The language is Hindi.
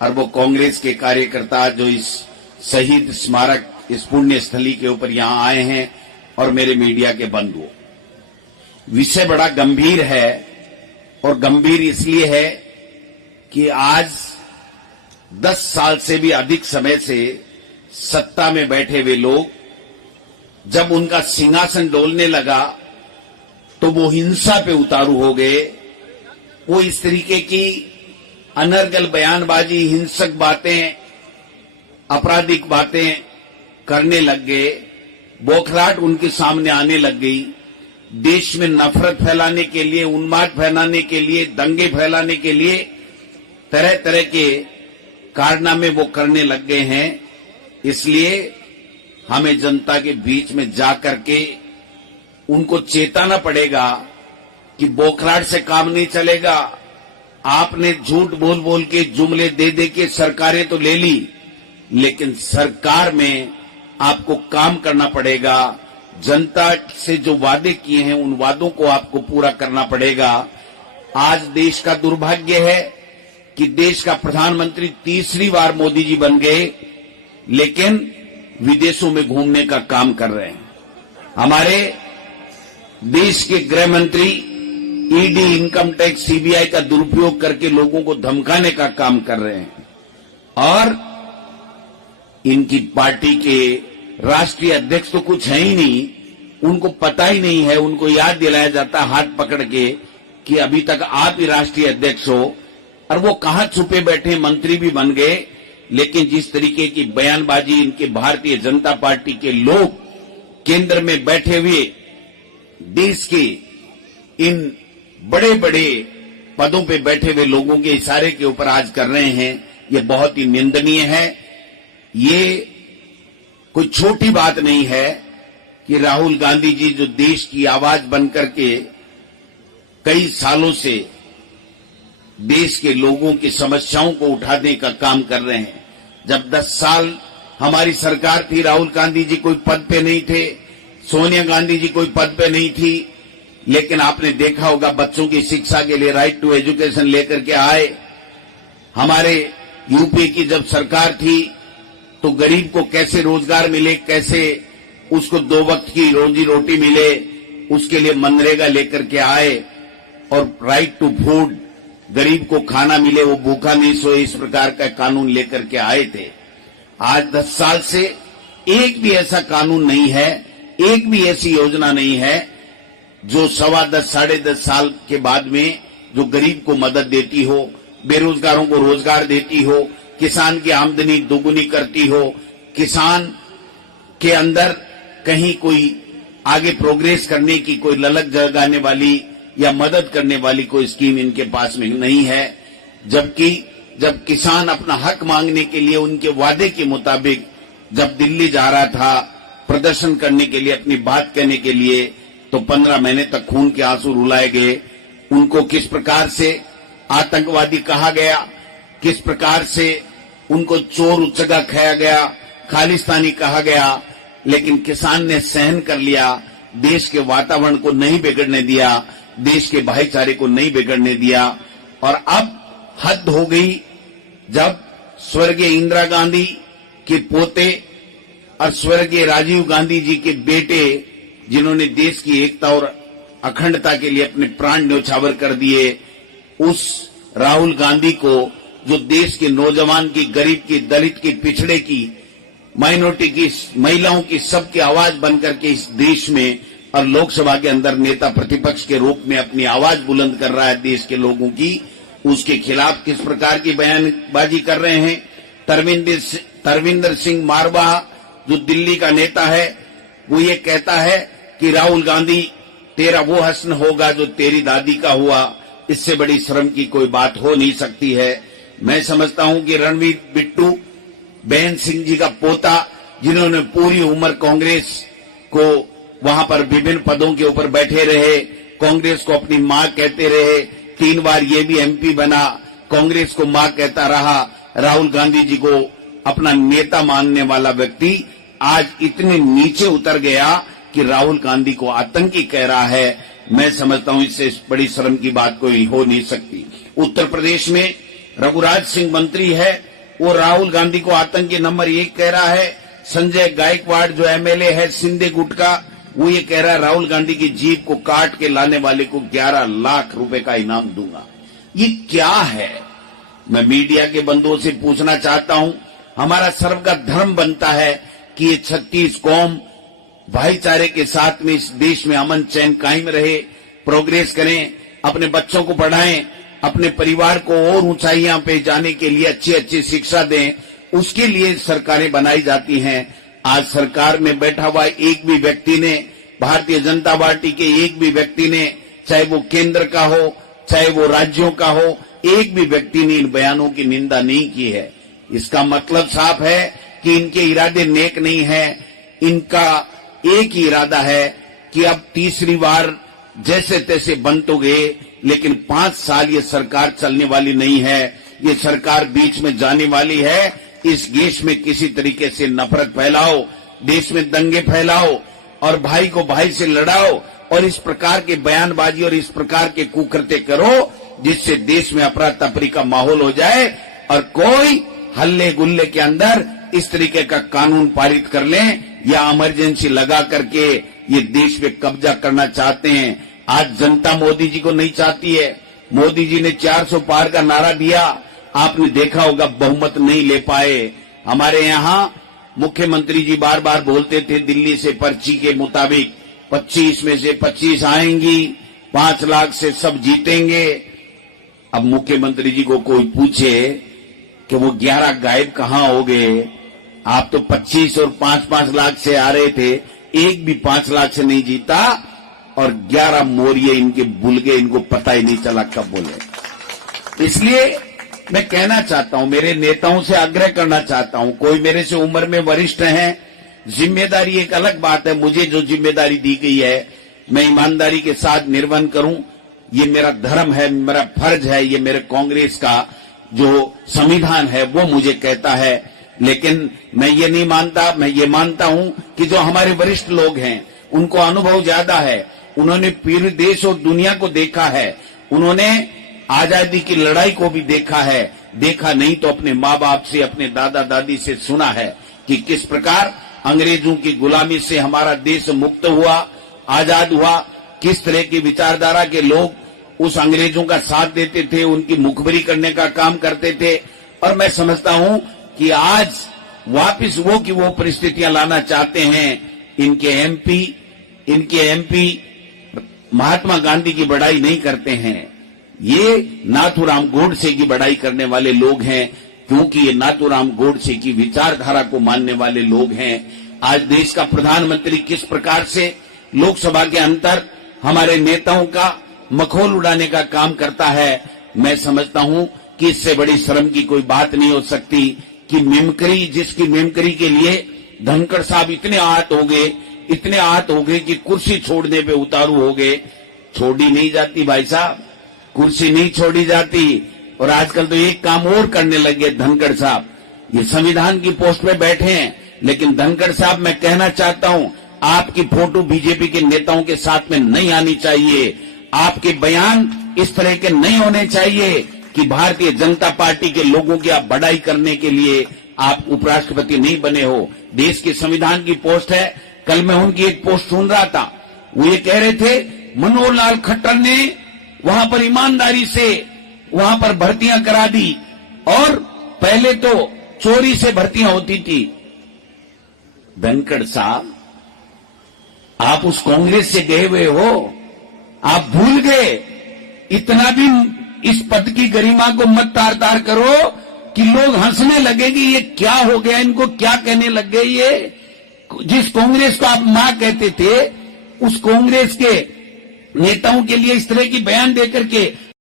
और वो कांग्रेस के कार्यकर्ता जो इस शहीद स्मारक, इस पुण्य स्थली के ऊपर यहां आए हैं, और मेरे मीडिया के बंधु। विषय बड़ा गंभीर है, और गंभीर इसलिए है कि आज 10 साल से भी अधिक समय से सत्ता में बैठे हुए लोग जब उनका सिंहासन डोलने लगा तो वो हिंसा पे उतारू हो गए। वो इस तरीके की अनर्गल बयानबाजी, हिंसक बातें, आपराधिक बातें करने लग गए। बौखलाहट उनके सामने आने लग गई। देश में नफरत फैलाने के लिए, उन्माद फैलाने के लिए, दंगे फैलाने के लिए तरह तरह के कारनामे वो करने लग गए हैं। इसलिए हमें जनता के बीच में जाकर के उनको चेताना पड़ेगा कि बौखलाहट से काम नहीं चलेगा। आपने झूठ बोल बोल के, जुमले दे दे के सरकारें तो ले ली, लेकिन सरकार में आपको काम करना पड़ेगा। जनता से जो वादे किए हैं उन वादों को आपको पूरा करना पड़ेगा। आज देश का दुर्भाग्य है कि देश का प्रधानमंत्री तीसरी बार मोदी जी बन गए, लेकिन विदेशों में घूमने का काम कर रहे हैं। हमारे देश के गृह मंत्री ईडी, इनकम टैक्स, सीबीआई का दुरुपयोग करके लोगों को धमकाने का काम कर रहे हैं, और इनकी पार्टी के राष्ट्रीय अध्यक्ष तो कुछ है ही नहीं, उनको पता ही नहीं है। उनको याद दिलाया जाता हाथ पकड़ के कि अभी तक आप ही राष्ट्रीय अध्यक्ष हो, और वो कहां छुपे बैठे, मंत्री भी बन गए। लेकिन जिस तरीके की बयानबाजी इनके भारतीय जनता पार्टी के लोग केंद्र में बैठे हुए देश के इन बड़े बड़े पदों पे बैठे हुए लोगों के इशारे के ऊपर आज कर रहे हैं, ये बहुत ही निंदनीय है। ये कोई छोटी बात नहीं है कि राहुल गांधी जी जो देश की आवाज बनकर के कई सालों से देश के लोगों की समस्याओं को उठाने का काम कर रहे हैं। जब 10 साल हमारी सरकार थी, राहुल गांधी जी कोई पद पे नहीं थे, सोनिया गांधी जी कोई पद पे नहीं थी, लेकिन आपने देखा होगा बच्चों की शिक्षा के लिए राइट टू एजुकेशन लेकर के आए। हमारे यूपी की जब सरकार थी तो गरीब को कैसे रोजगार मिले, कैसे उसको 2 वक्त की रोजी रोटी मिले, उसके लिए मनरेगा लेकर के आए, और राइट टू फूड, गरीब को खाना मिले, वो भूखा नहीं सोए, इस प्रकार का कानून लेकर के आए थे। आज 10 साल से एक भी ऐसा कानून नहीं है, एक भी ऐसी योजना नहीं है जो 10.25 साढ़े 10 साल के बाद में जो गरीब को मदद देती हो, बेरोजगारों को रोजगार देती हो, किसान की आमदनी दोगुनी करती हो, किसान के अंदर कहीं कोई आगे प्रोग्रेस करने की कोई ललक जगाने वाली या मदद करने वाली कोई स्कीम इनके पास में नहीं है। जबकि जब किसान अपना हक मांगने के लिए उनके वादे के मुताबिक जब दिल्ली जा रहा था प्रदर्शन करने के लिए, अपनी बात कहने के लिए, तो 15 महीने तक खून के आंसू रुलाए गए। उनको किस प्रकार से आतंकवादी कहा गया, किस प्रकार से उनको चोर उचगा खाया गया, खालिस्तानी कहा गया, लेकिन किसान ने सहन कर लिया। देश के वातावरण को नहीं बिगड़ने दिया, देश के भाईचारे को नहीं बिगड़ने दिया। और अब हद हो गई जब स्वर्गीय इंदिरा गांधी के पोते और स्वर्गीय राजीव गांधी जी के बेटे, जिन्होंने देश की एकता और अखंडता के लिए अपने प्राण न्यौछावर कर दिए, उस राहुल गांधी को जो देश के नौजवान की, गरीब की, दलित की, पिछड़े की, माइनॉरिटी की, महिलाओं की, सबकी आवाज बनकर के इस देश में और लोकसभा के अंदर नेता प्रतिपक्ष के रूप में अपनी आवाज बुलंद कर रहा है देश के लोगों की, उसके खिलाफ किस प्रकार की बयानबाजी कर रहे हैं। तरविंदर सिंह मारवा जो दिल्ली का नेता है, वो ये कहता है कि राहुल गांधी तेरा वो हस्न होगा जो तेरी दादी का हुआ। इससे बड़ी शर्म की कोई बात हो नहीं सकती है। मैं समझता हूं कि रणवीर बिट्टू, बहन सिंह जी का पोता, जिन्होंने पूरी उम्र कांग्रेस को वहां पर विभिन्न पदों के ऊपर बैठे रहे, कांग्रेस को अपनी मां कहते रहे, 3 बार ये भी एमपी बना, कांग्रेस को मां कहता रहा, राहुल गांधी जी को अपना नेता मानने वाला व्यक्ति आज इतने नीचे उतर गया कि राहुल गांधी को आतंकी कह रहा है। मैं समझता हूं इससे बड़ी शर्म की बात कोई हो नहीं सकती। उत्तर प्रदेश में रघुराज सिंह मंत्री है, वो राहुल गांधी को आतंकी नंबर 1 कह रहा है। संजय गायकवाड़ जो एमएलए है सिंधे गुट का, वो ये कह रहा है राहुल गांधी की जीप को काट के लाने वाले को 11 लाख रुपए का इनाम दूंगा। ये क्या है? मैं मीडिया के बंधुओं से पूछना चाहता हूं, हमारा सर्व का धर्म बनता है कि ये 36 कौम भाईचारे के साथ में इस देश में अमन चैन कायम रहे, प्रोग्रेस करें, अपने बच्चों को पढ़ाएं, अपने परिवार को और ऊंचाइयां पे जाने के लिए अच्छी अच्छी शिक्षा दें। उसके लिए सरकारें बनाई जाती हैं। आज सरकार में बैठा हुआ एक भी व्यक्ति ने, भारतीय जनता पार्टी के एक भी व्यक्ति ने, चाहे वो केंद्र का हो चाहे वो राज्यों का हो, एक भी व्यक्ति ने इन बयानों की निंदा नहीं की है। इसका मतलब साफ है कि इनके इरादे नेक नहीं है। इनका एक ही इरादा है कि अब तीसरी बार जैसे तैसे बन तो गए, लेकिन 5 साल ये सरकार चलने वाली नहीं है। ये सरकार बीच में जाने वाली है। इस देश में किसी तरीके से नफरत फैलाओ, देश में दंगे फैलाओ और भाई को भाई से लड़ाओ और इस प्रकार के बयानबाजी और इस प्रकार के कुकृत्य करो जिससे देश में अफरा तफरी का माहौल हो जाए और कोई हल्ले गुल्ले के अंदर इस तरीके का कानून पारित कर लें या इमरजेंसी लगा करके ये देश पे कब्जा करना चाहते हैं। आज जनता मोदी जी को नहीं चाहती है। मोदी जी ने 400 पार का नारा दिया, आपने देखा होगा बहुमत नहीं ले पाए। हमारे यहाँ मुख्यमंत्री जी बार बार बोलते थे दिल्ली से पर्ची के मुताबिक 25 में से 25 आएंगी, 5 लाख से सब जीतेंगे। अब मुख्यमंत्री जी को कोई पूछे कि वो 11 गायब कहां हो गए? आप तो 25 और 5-5 लाख से आ रहे थे, एक भी 5 लाख से नहीं जीता और 11 मोरिये इनके भूल गए, इनको पता ही नहीं चला कब बोले। इसलिए मैं कहना चाहता हूं, मेरे नेताओं से आग्रह करना चाहता हूं, कोई मेरे से उम्र में वरिष्ठ हैं, जिम्मेदारी एक अलग बात है। मुझे जो जिम्मेदारी दी गई है मैं ईमानदारी के साथ निर्वहन करूं, ये मेरा धर्म है, मेरा फर्ज है, ये मेरे कांग्रेस का जो संविधान है वो मुझे कहता है। लेकिन मैं ये नहीं मानता, मैं ये मानता हूं कि जो हमारे वरिष्ठ लोग हैं उनको अनुभव ज्यादा है, उन्होंने पूरे देश और दुनिया को देखा है, उन्होंने आजादी की लड़ाई को भी देखा है, देखा नहीं तो अपने माँ बाप से, अपने दादा दादी से सुना है कि किस प्रकार अंग्रेजों की गुलामी से हमारा देश मुक्त हुआ, आजाद हुआ, किस तरह की विचारधारा के लोग उस अंग्रेजों का साथ देते थे, उनकी मुखबरी करने का काम करते थे। और मैं समझता हूं कि आज वापस वो की वो परिस्थितियां लाना चाहते हैं। इनके एमपी महात्मा गांधी की बड़ाई नहीं करते हैं, ये नाथूराम गोडसे की बड़ाई करने वाले लोग हैं, क्योंकि ये नाथूराम गोडसे की विचारधारा को मानने वाले लोग हैं। आज देश का प्रधानमंत्री किस प्रकार से लोकसभा के अंदर हमारे नेताओं का मखौल उड़ाने का काम करता है, मैं समझता हूं कि इससे बड़ी शर्म की कोई बात नहीं हो सकती कि मिमिक्री, जिसकी मिमिक्री के लिए धनखड़ साहब इतने आहत हो गए कि कुर्सी छोड़ने पे उतारू हो गए। छोड़ी नहीं जाती भाई साहब, कुर्सी नहीं छोड़ी जाती। और आजकल तो एक काम और करने लगे धनखड़ साहब, ये संविधान की पोस्ट पे बैठे हैं, लेकिन धनखड़ साहब मैं कहना चाहता हूं आपकी फोटो बीजेपी के नेताओं के साथ में नहीं आनी चाहिए। आपके बयान इस तरह के नहीं होने चाहिए कि भारतीय जनता पार्टी के लोगों की आप बड़ाई करने के लिए आप उपराष्ट्रपति नहीं बने हो। देश के संविधान की पोस्ट है। कल मैं उनकी एक पोस्ट सुन रहा था, वो ये कह रहे थे मनोहर लाल खट्टर ने वहां पर ईमानदारी से वहां पर भर्तियां करा दी और पहले तो चोरी से भर्तियां होती थी। धनखड़ साहब, आप उस कांग्रेस से गए हुए हो, आप भूल गए। इतना भी इस पद की गरिमा को मत तार तार करो कि लोग हंसने लगे कि ये क्या हो गया, इनको क्या कहने लग गए। ये जिस कांग्रेस को आप मां कहते थे, उस कांग्रेस के नेताओं के लिए इस तरह की बयान देकर के